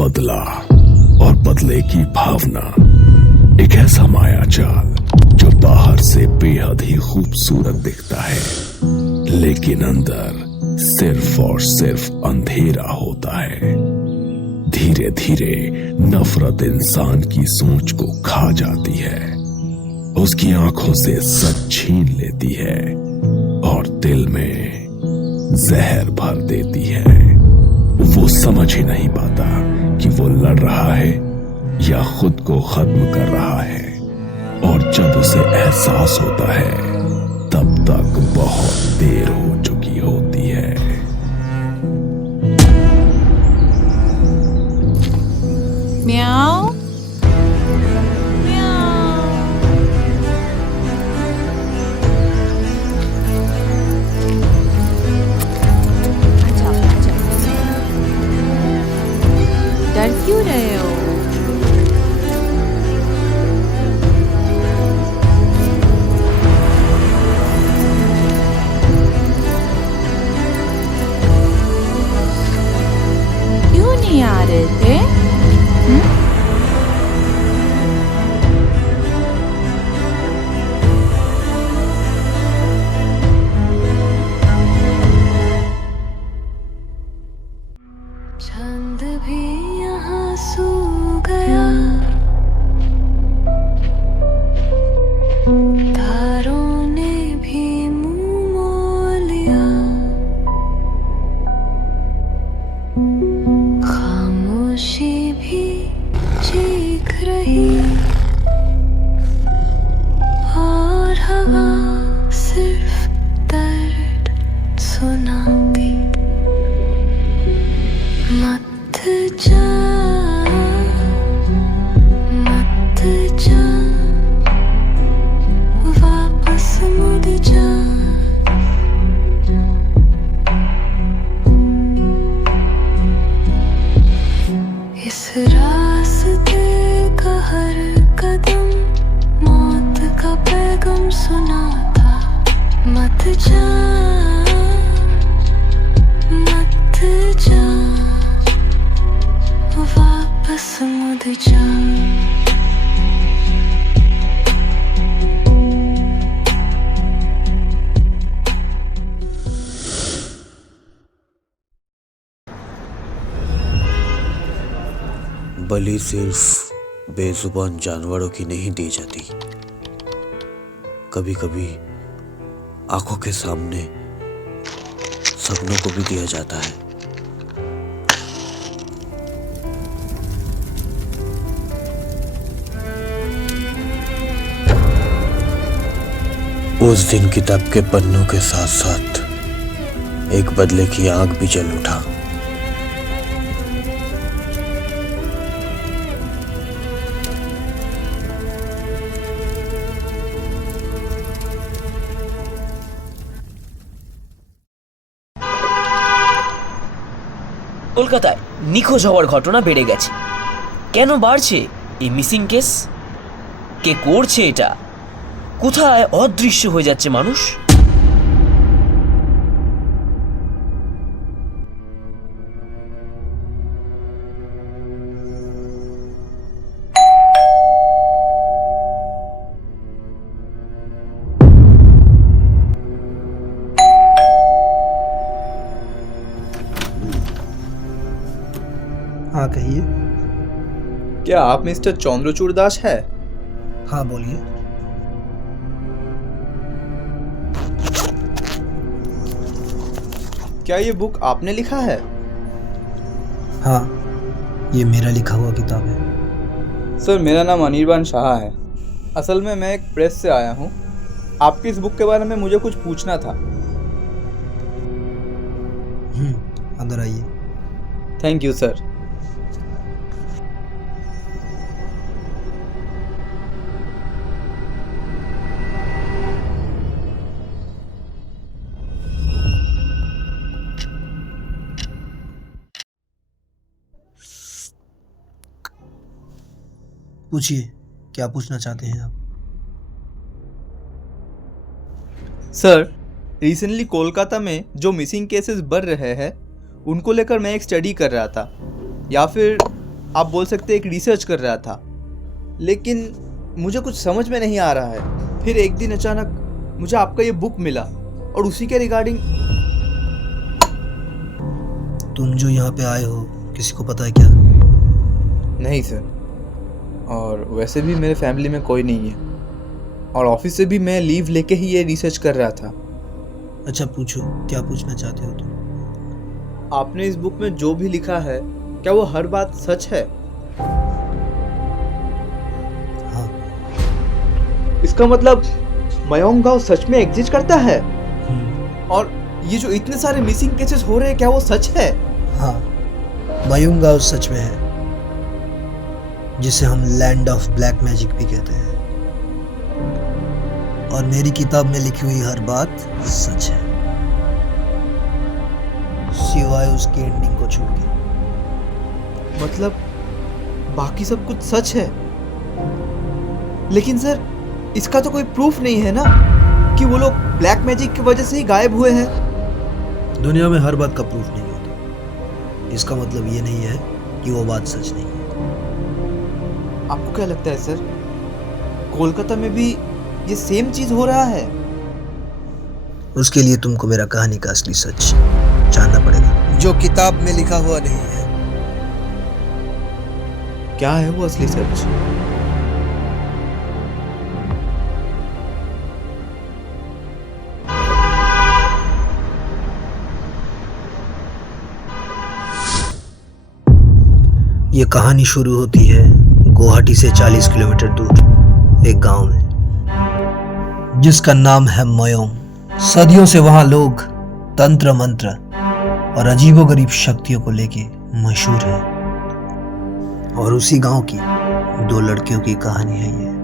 बदला और बदले की भावना एक ऐसा माया जाल जो बाहर से बेहद ही खूबसूरत दिखता है, लेकिन अंदर सिर्फ और सिर्फ अंधेरा होता है। धीरे धीरे नफरत इंसान की सोच को खा जाती है, उसकी आंखों से सच छीन लेती है और दिल में जहर भर देती है। वो समझ ही नहीं पाता कि वो लड़ रहा है या खुद को खत्म कर रहा है, और जब उसे एहसास होता है तब तक बहुत देर हो चुकी होती है। म्याऊ डर क्यों रहे हो? क्यों नहीं आ रहे थे? चांद भी यहाँ सो गया, तारों ने भी मुंह मोड़ लिया, खामोशी भी चीख रही और हवा सिर्फ दर्द सुनाती। मत जा, मत जा, वापस मुड़ जा। इस रास्ते का हर कदम मौत का पैगाम सुनाता। मत जा, मत जा, वापस मुड़ जा। बलि सिर्फ बेजुबान जानवरों की नहीं दी जाती, कभी कभी आंखों के सामने सपनों को भी दिया जाता है। उस दिन किताब के पन्नों के साथ साथ एक बदले की आग भी जल उठा। কলকাতায় নিখোঁজ হওয়ার ঘটনা বেড়ে গেছে। কেন বাড়ছে এই মিসিং কেস? কে করছে এটা? কোথায় অদৃশ্য হয়ে যাচ্ছে মানুষ? हाँ कहिए। क्या आप मिस्टर चंद्रचूड़ दास है? हाँ बोलिए। क्या ये बुक आपने लिखा है? हाँ, ये मेरा लिखा हुआ किताब है। सर, मेरा नाम अनिर्बान शाह है। असल में मैं एक प्रेस से आया हूँ। आपकी इस बुक के बारे में मुझे कुछ पूछना था। अंदर आइए। Thank you sir. पूछिए, क्या पूछना चाहते हैं आप? सर, रिसेंटली कोलकाता में जो मिसिंग केसेस बढ़ रहे हैं उनको लेकर मैं एक स्टडी कर रहा था, या फिर आप बोल सकते एक रिसर्च कर रहा था, लेकिन मुझे कुछ समझ में नहीं आ रहा है। फिर एक दिन अचानक मुझे आपका ये बुक मिला और उसी के रिगार्डिंग। तुम जो यहाँ पे आए हो किसी को पता है क्या? नहीं सर, और वैसे भी मेरे फैमिली में कोई नहीं है, और ऑफिस से भी मैं लीव लेके ही ये रिसर्च कर रहा था। अच्छा पूछो, क्या पूछना चाहते हो तुम? आपने इस बुक में जो भी लिखा है, क्या वो हर बात सच है? हाँ। इसका मतलब मयोंग गांव सच में एग्जिस्ट करता है? और ये जो इतने सारे मिसिंग केसेस हो रहे हैं, क्या वो सच है? हाँ, मयूंग गांव सच में है, जिसे हम लैंड ऑफ ब्लैक मैजिक भी कहते हैं। और मेरी किताब में लिखी हुई हर बात सच है, सिवाय उसकी एंडिंग को छोड़ के। मतलब बाकी सब कुछ सच है, लेकिन सर इसका तो कोई प्रूफ नहीं है ना कि वो लोग ब्लैक मैजिक की वजह से ही गायब हुए हैं। दुनिया में हर बात का प्रूफ नहीं होता, इसका मतलब ये नहीं है कि वो बात सच नहीं है। आपको क्या लगता है सर, कोलकाता में भी ये सेम चीज हो रहा है? उसके लिए तुमको मेरा कहानी का असली सच जानना पड़ेगा, जो किताब में लिखा हुआ नहीं है। क्या है वो असली सच? ये कहानी शुरू होती है गुवाहाटी से 40 किलोमीटर दूर एक गांव में, जिसका नाम है मयोंग। सदियों से वहां लोग तंत्र मंत्र और अजीबोगरीब शक्तियों को लेके मशहूर हैं। और उसी गांव की 2 लड़कियों की कहानी है ये।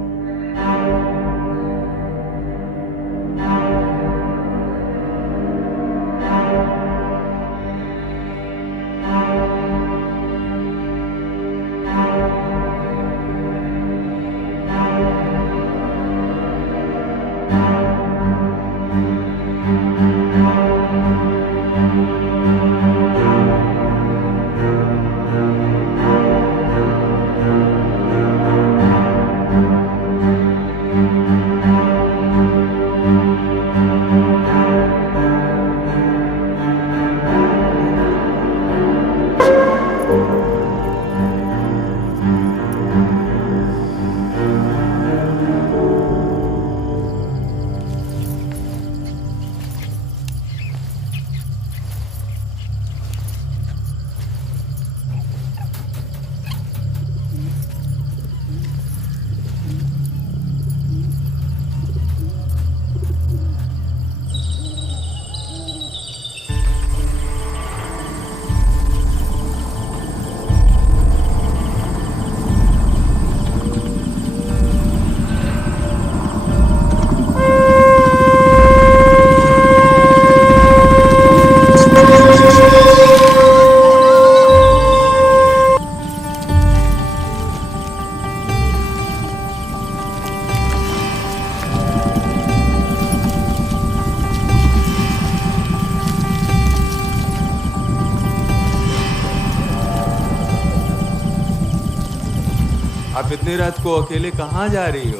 आप इतनी रात को अकेले कहाँ जा रही हो?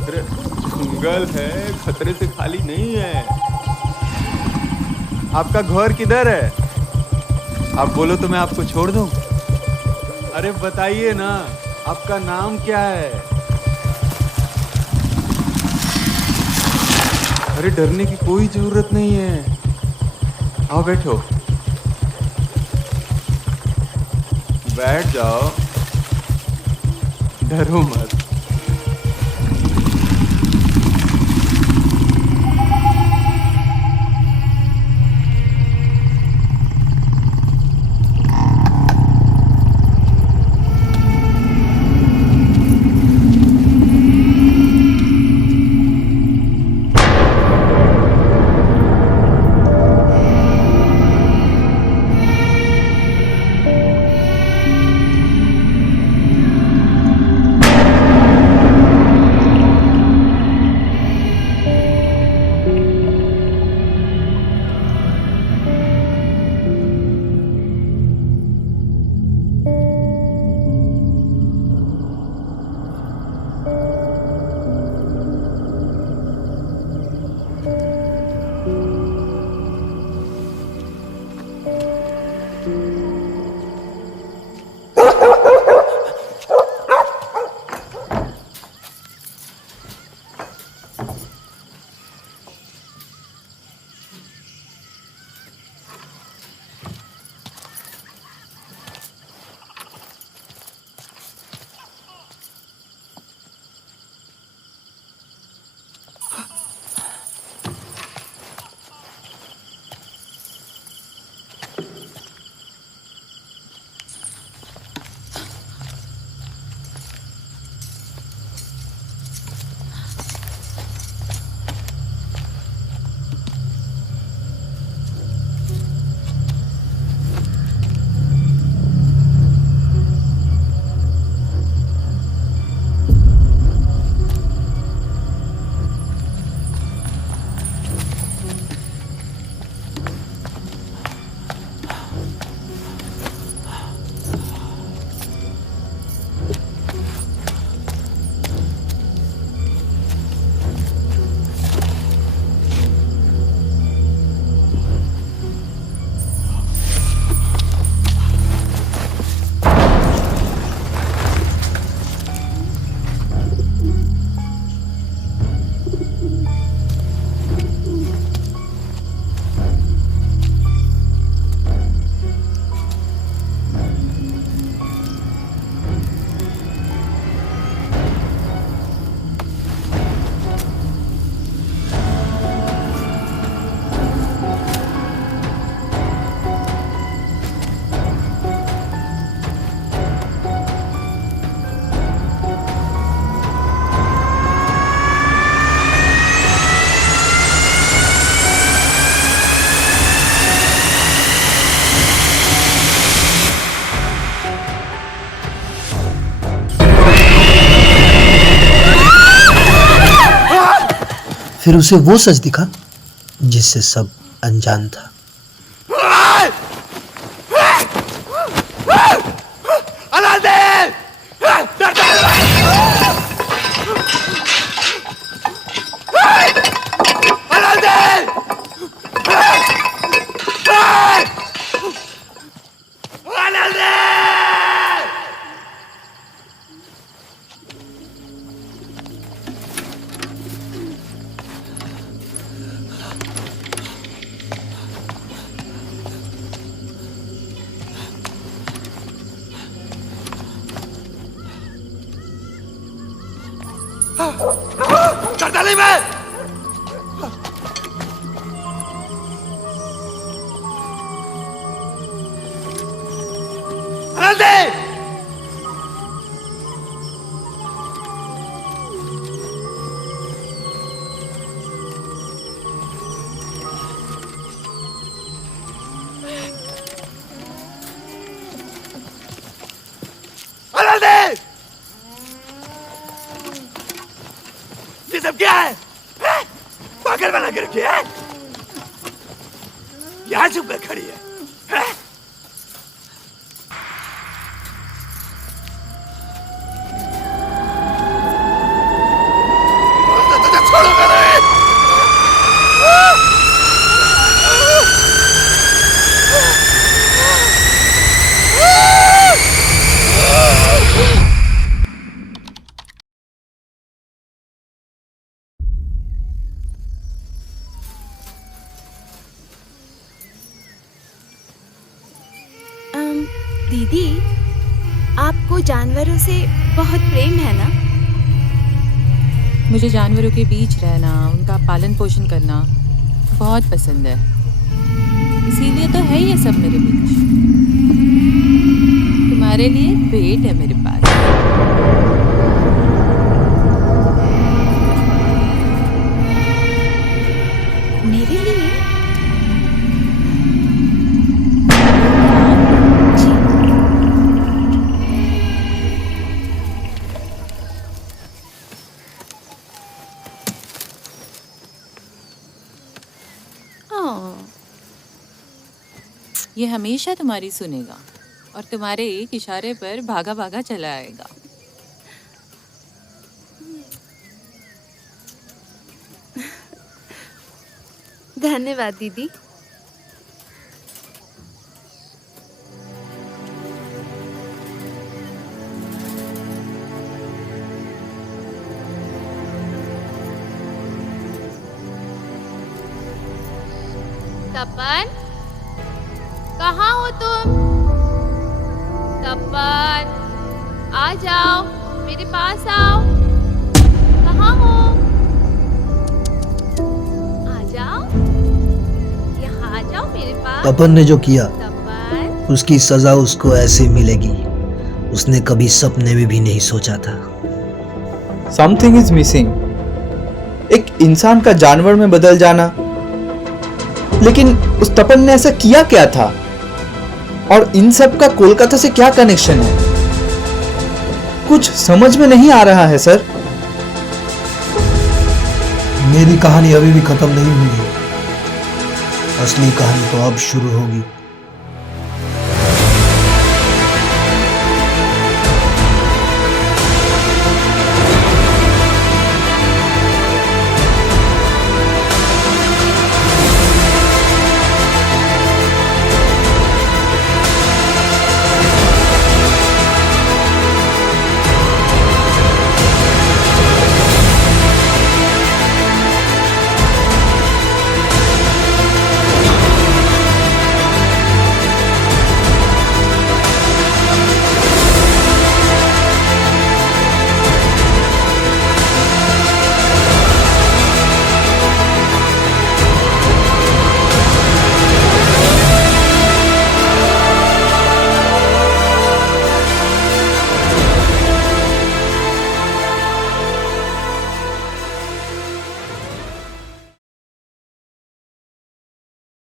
अरे जंगल है, खतरे से खाली नहीं है। आपका घर किधर है? आप बोलो तो मैं आपको छोड़ दूं। अरे बताइए ना, आपका नाम क्या है? अरे डरने की कोई जरूरत नहीं है, आओ बैठो, बैठ जाओ, डरो मत। फिर उसे वो सच दिखा जिससे सब अनजान था। करताली में ये सब क्या है? पागल बना के रखी है? यहाँ चुप कर खड़ी है? तुझे छोड़ूंगा नहीं। दीदी, आपको जानवरों से बहुत प्रेम है ना? मुझे जानवरों के बीच रहना, उनका पालन पोषण करना बहुत पसंद है। इसीलिए तो है ये सब मेरे बीच। तुम्हारे लिए भेंट है मेरे पास। मेरे लिए? ये हमेशा तुम्हारी सुनेगा और तुम्हारे एक इशारे पर भागा भागा चला आएगा। धन्यवाद दीदी। तपन, कहाँ हो तुम? तपन, आ जाओ, मेरे पास आओ। कहाँ हो? आ जाओ, यहाँ आ जाओ मेरे पास। तपन ने जो किया तपन, उसकी सजा उसको ऐसे मिलेगी, उसने कभी सपने में भी नहीं सोचा था। Something is missing. एक इंसान का जानवर में बदल जाना। लेकिन उस तपन ने ऐसा किया क्या था? और इन सब का कोलकाता से क्या कनेक्शन है? कुछ समझ में नहीं आ रहा है सर। मेरी कहानी अभी भी खत्म नहीं हुई है। असली कहानी तो अब शुरू होगी।